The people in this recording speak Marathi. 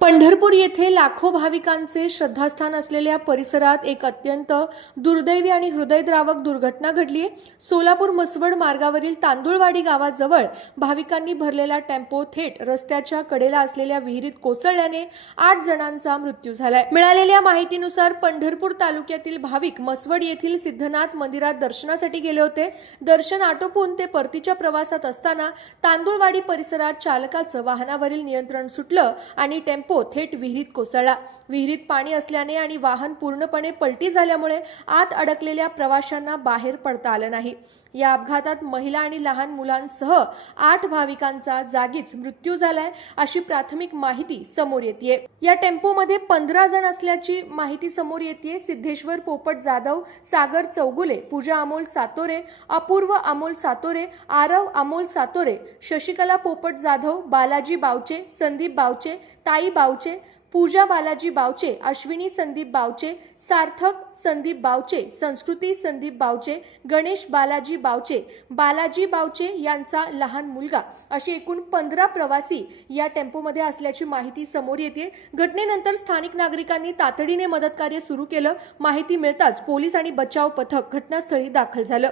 पंढरपूर येथे लाखो भाविकांचे श्रद्धास्थान असलेल्या परिसरात एक अत्यंत दुर्दैवी आणि हृदयद्रावक दुर्घटना घडली आहे। सोलापूर मसवड मार्गावरील तांदुळवाडी गावाजवळ भाविकांनी भरलेला टेम्पो थेट रस्त्याच्या कडेला असलेल्या विहिरीत कोसळल्याने 8 जणांचा मृत्यू झालाय। मिळालेल्या माहितीनुसार पंढरपूर तालुक्यातील भाविक मसवड येथील सिद्धनाथ मंदिरात दर्शनासाठी गेले होते। दर्शन आटोपून ते परतीच्या प्रवासात असताना तांदुळवाडी परिसरात चालकाचं वाहनावरील नियंत्रण सुटलं आणि टेम्पो थेट विहिरीत कोसळला। विहिरीत पाणी असल्याने आणि वाहन पूर्णपणे पलटी झाल्यामुळे आत अडकलेल्या प्रवाशांना बाहेर पडता आलं नाही। या अपघातात महिला आणि लहान मुलांसह 8 भाविकांचा जागीच मृत्यू झालाय अशी प्राथमिक माहिती समोर येतेय। या टेम्पोमध्ये 15 जण असल्याची माहिती समोर येतेय। सिद्धेश्वर पोपट जाधव, सागर चौगुले, पूजा अमोल सातोरे, अपूर्व अमोल सातोरे, आरव अमोल सातोरे, शशिकला पोपट जाधव, बालाजी बावचे, संदीप बावचे, ताई बावचे, पूजा बालाजी बावचे, अश्विनी संदीप बावचे, सार्थक संदीप बावचे, संस्कृती संदीप बावचे, गणेश बालाजी बावचे, बालाजी बावचे यांचा लहान मुलगा अशी एकूण 15 प्रवासी या टेम्पोमध्ये असल्याची माहिती समोर येते। घटनेनंतर स्थानिक नागरिकांनी तातडीने मदत कार्य सुरू केलं। माहिती मिळताच पोलीस आणि बचाव पथक घटनास्थळी दाखल झालं।